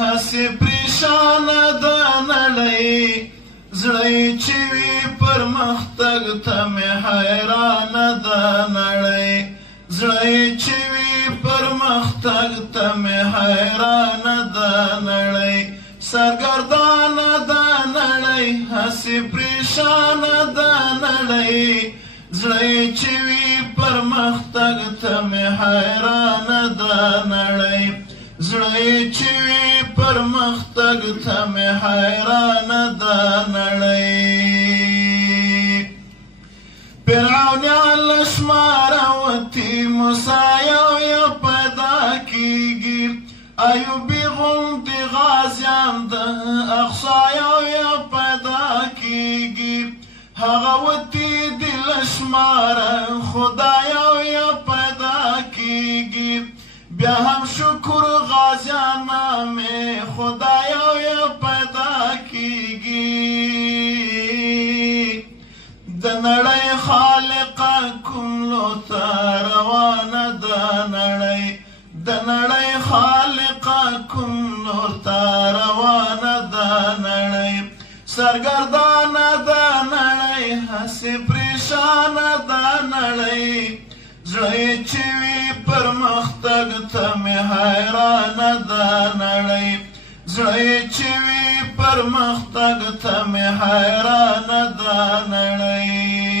هسې پریشانه ده نړۍ زړی چې وي پرمختګ ته مې حیرانه ده نړۍ زړی چې وي پرمختګ ته مې حیرانه ده نړۍ سرګردانه ده نړۍ هسې پریشانه ده نړۍ زړی چې وي پرمختګ ته مې حیرانه ده نړۍ زړی چې وي پرمختګ ته مې حیرانه ده نړۍ فرعونیان له شماره وتي موسی یو پیدا کیږي ایوبي غوندې غازیان د اقصی یو پیدا کیږي هغه وتي دي له شماره خدای یو پیدا کیږي بیا هم شکر غازیانه مې خدای یو پیدا کیږي د نړۍ خالقه کوم لوته روانه ده نړۍ د نړۍ خالقه کوم لوته روانه ده نړۍ سرګردانه ده نړۍ هسې پریشانه ده نړۍ زړی چې وي پرمختګ ته مې حیرانه ده نړۍ زړی چې وي پرمختګ ته مې حیرانه ده نړۍ